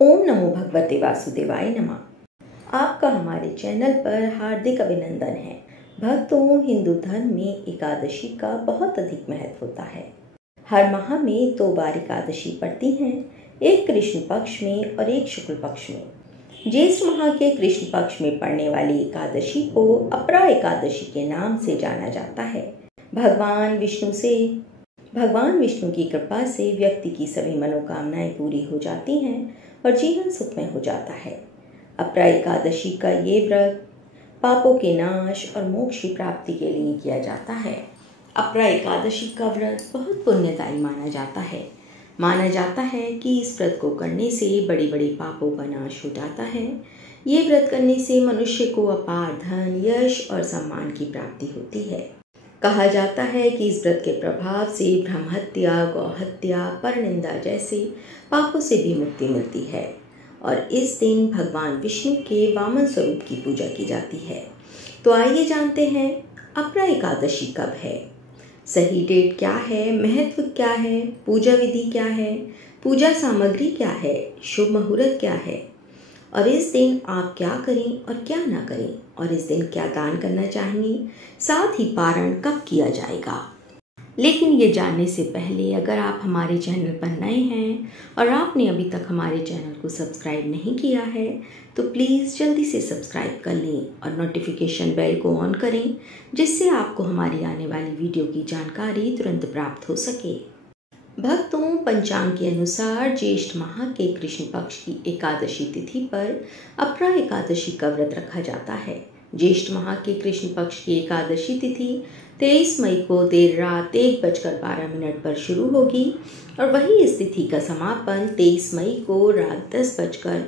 ओम नमो भगवते वासुदेवाय नमः। आपका हमारे चैनल पर हार्दिक अभिनंदन है। भक्तों, हिंदू धर्म में एकादशी का बहुत अधिक महत्व होता है। हर माह में 2 बार एकादशी पड़ती हैं, एक कृष्ण पक्ष में और एक शुक्ल पक्ष में। ज्येष्ठ माह के कृष्ण पक्ष में पड़ने वाली एकादशी को अपरा एकादशी के नाम से जाना जाता है। भगवान विष्णु की कृपा से व्यक्ति की सभी मनोकामनाएं पूरी हो जाती हैं और जीवन सुखमय हो जाता है। अपरा एकादशी का ये व्रत पापों के नाश और मोक्ष की प्राप्ति के लिए किया जाता है। अपरा एकादशी का व्रत बहुत पुण्यदायी माना जाता है। माना जाता है कि इस व्रत को करने से बड़े बड़े पापों का नाश हो जाता है। ये व्रत करने से मनुष्य को अपार धन, यश और सम्मान की प्राप्ति होती है। कहा जाता है कि इस व्रत के प्रभाव से ब्रह्म हत्या, गौ हत्या, परनिंदा जैसे पापों से भी मुक्ति मिलती है और इस दिन भगवान विष्णु के वामन स्वरूप की पूजा की जाती है। तो आइए जानते हैं अपरा एकादशी कब है, सही डेट क्या है, महत्व क्या है, पूजा विधि क्या है, पूजा सामग्री क्या है, शुभ मुहूर्त क्या है और इस दिन आप क्या करें और क्या ना करें और इस दिन क्या दान करना चाहिए, साथ ही पारण कब किया जाएगा। लेकिन ये जानने से पहले अगर आप हमारे चैनल पर नए हैं और आपने अभी तक हमारे चैनल को सब्सक्राइब नहीं किया है तो प्लीज़ जल्दी से सब्सक्राइब कर लें और नोटिफिकेशन बेल को ऑन करें, जिससे आपको हमारी आने वाली वीडियो की जानकारी तुरंत प्राप्त हो सके। भक्तों, पंचांग के अनुसार ज्येष्ठ माह के कृष्ण पक्ष की एकादशी तिथि पर अपरा एकादशी का व्रत रखा जाता है। ज्येष्ठ माह के कृष्ण पक्ष की एकादशी तिथि 23 मई को देर रात 1:12 पर शुरू होगी और वही इस तिथि का समापन 23 मई को रात 10:00।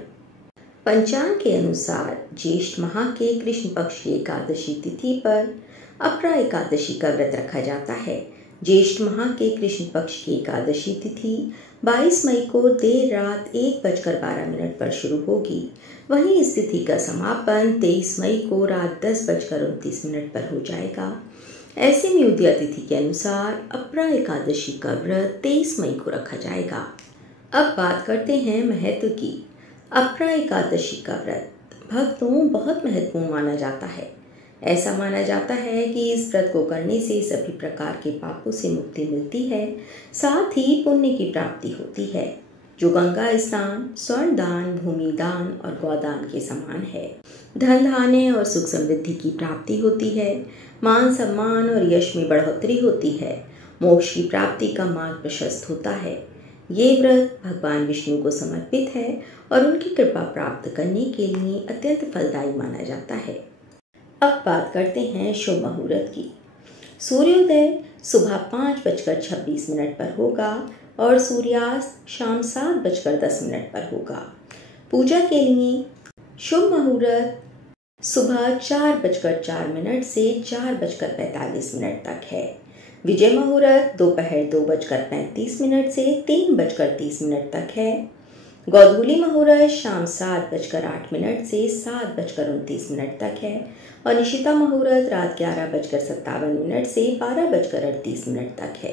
पंचांग के अनुसार ज्येष्ठ माह के कृष्ण पक्ष की एकादशी तिथि पर अपरा एकादशी का व्रत रखा जाता है। ज्येष्ठ माह के कृष्ण पक्ष की एकादशी तिथि 22 मई को देर रात 1:12 पर शुरू होगी। वहीं इस तिथि का समापन 23 मई को रात 10:29 पर हो जाएगा। ऐसे में उदया तिथि के अनुसार अपरा एकादशी का व्रत 23 मई को रखा जाएगा। अब बात करते हैं महत्व की। अपरा एकादशी का व्रत भक्तों बहुत महत्वपूर्ण माना जाता है। ऐसा माना जाता है कि इस व्रत को करने से सभी प्रकार के पापों से मुक्ति मिलती है, साथ ही पुण्य की प्राप्ति होती है, जो गंगा स्नान, स्वर्ण दान, भूमि दान और गौदान के समान है। धन धान्य और सुख समृद्धि की प्राप्ति होती है, मान सम्मान और यश में बढ़ोतरी होती है, मोक्ष की प्राप्ति का मार्ग प्रशस्त होता है। ये व्रत भगवान विष्णु को समर्पित है और उनकी कृपा प्राप्त करने के लिए अत्यंत फलदायी माना जाता है। अब बात करते हैं शुभ मुहूर्त की। सूर्योदय सुबह 5:26 पर होगा और सूर्यास्त शाम 7:10 पर होगा। पूजा के लिए शुभ मुहूर्त सुबह 4:04 से 4:45 तक है। विजय मुहूर्त दोपहर 2:35 से 3:30 तक है। गोधूली मुहूर्त शाम 7:08 से 7:29 तक है और निशिता मुहूर्त रात 11:57 से 12:38 तक है।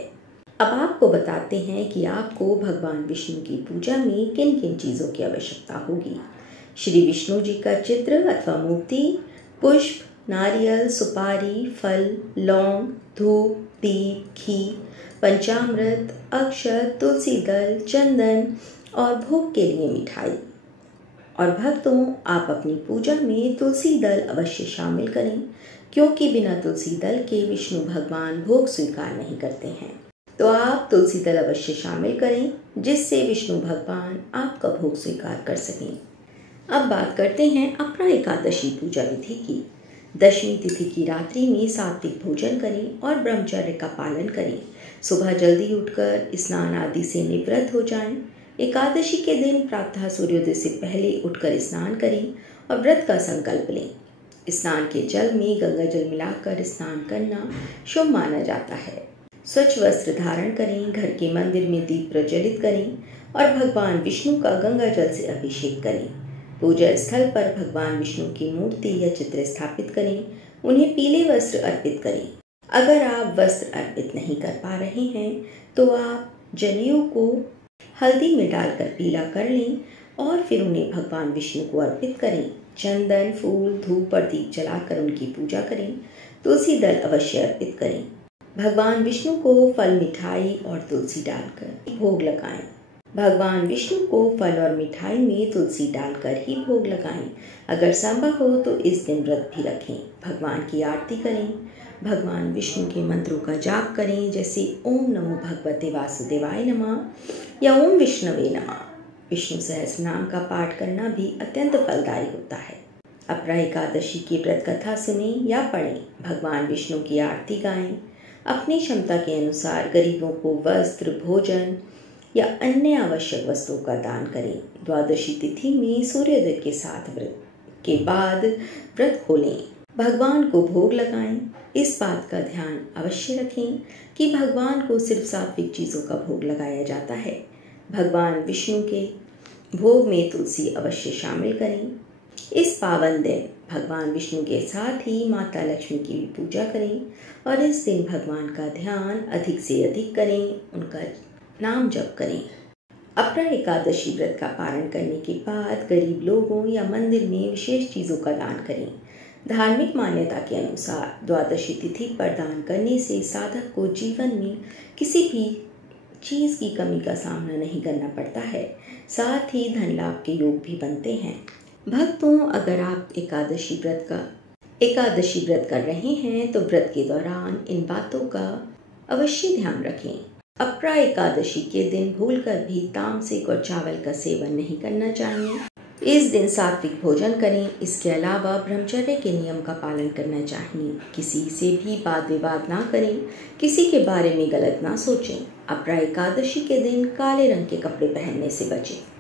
अब आपको बताते हैं कि आपको भगवान विष्णु की पूजा में किन किन चीज़ों की आवश्यकता होगी। श्री विष्णु जी का चित्र अथवा मूर्ति, पुष्प, नारियल, सुपारी, फल, लौंग, धूप, दीप, घी, पंचामृत, अक्षत, तुलसी दल, चंदन और भोग के लिए मिठाई। और भक्तों, आप अपनी पूजा में तुलसी दल अवश्य शामिल करें, क्योंकि बिना तुलसी दल के विष्णु भगवान भोग स्वीकार नहीं करते हैं। तो आप तुलसी दल अवश्य शामिल करें, जिससे विष्णु भगवान आपका भोग स्वीकार कर सकें। अब बात करते हैं अपरा एकादशी पूजा विधि की। दशमी तिथि की रात्रि में सात्विक भोजन करें और ब्रह्मचर्य का पालन करें। सुबह जल्दी उठकर स्नान आदि से निवृत्त हो जाएं। एकादशी के दिन प्रातः सूर्योदय से पहले उठकर स्नान करें और व्रत का संकल्प लें। स्नान के जल में गंगा जल मिलाकर स्नान करना शुभ माना जाता है। स्वच्छ वस्त्र धारण करें, घर के मंदिर में दीप प्रज्वलित करें और भगवान विष्णु का गंगा जल से अभिषेक करें। पूजा स्थल पर भगवान विष्णु की मूर्ति या चित्र स्थापित करें। उन्हें पीले वस्त्र अर्पित करें। अगर आप वस्त्र अर्पित नहीं कर पा रहे हैं तो आप जनेऊ को हल्दी में डालकर पीला कर लें और फिर उन्हें भगवान विष्णु को अर्पित करें। चंदन, फूल, धूप और दीप जलाकर उनकी पूजा करें। तुलसी दल अवश्य अर्पित करें। भगवान विष्णु को फल, मिठाई और तुलसी डालकर भोग लगाएं। भगवान विष्णु को फल और मिठाई में तुलसी डालकर ही भोग लगाएं। अगर संभव हो तो इस दिन व्रत भी रखें। भगवान की आरती करें। भगवान विष्णु के मंत्रों का जाप करें, जैसे ओम नमो भगवते वासुदेवाय नमः या ओम विष्णवे नमः। विष्णु सहस्त्र नाम का पाठ करना भी अत्यंत फलदायी होता है। अपरा एकादशी की व्रत कथा सुने या पढ़ें। भगवान विष्णु की आरती गाएं। अपनी क्षमता के अनुसार गरीबों को वस्त्र, भोजन या अन्य आवश्यक वस्तुओं का दान करें। द्वादशी तिथि में सूर्योदय के साथ व्रत के बाद व्रत खोलें। भगवान को भोग लगाएं। इस बात का ध्यान अवश्य रखें कि भगवान को सिर्फ सात्विक चीज़ों का भोग लगाया जाता है। भगवान विष्णु के भोग में तुलसी अवश्य शामिल करें। इस पावन दिन भगवान विष्णु के साथ ही माता लक्ष्मी की भी पूजा करें और इस दिन भगवान का ध्यान अधिक से अधिक करें, उनका नाम जप करें। अपरा एकादशी व्रत का पारण करने के बाद गरीब लोगों या मंदिर में विशेष चीज़ों का दान करें। धार्मिक मान्यता के अनुसार द्वादशी तिथि पर दान करने से साधक को जीवन में किसी भी चीज़ की कमी का सामना नहीं करना पड़ता है, साथ ही धन लाभ के योग भी बनते हैं। भक्तों, अगर आप एकादशी व्रत कर रहे हैं तो व्रत के दौरान इन बातों का अवश्य ध्यान रखें। अपरा एकादशी के दिन भूलकर भी तामसिक और चावल का सेवन नहीं करना चाहिए। इस दिन सात्विक भोजन करें। इसके अलावा ब्रह्मचर्य के नियम का पालन करना चाहिए। किसी से भी वाद विवाद ना करें। किसी के बारे में गलत ना सोचें। अपरा एकादशी के दिन काले रंग के कपड़े पहनने से बचें।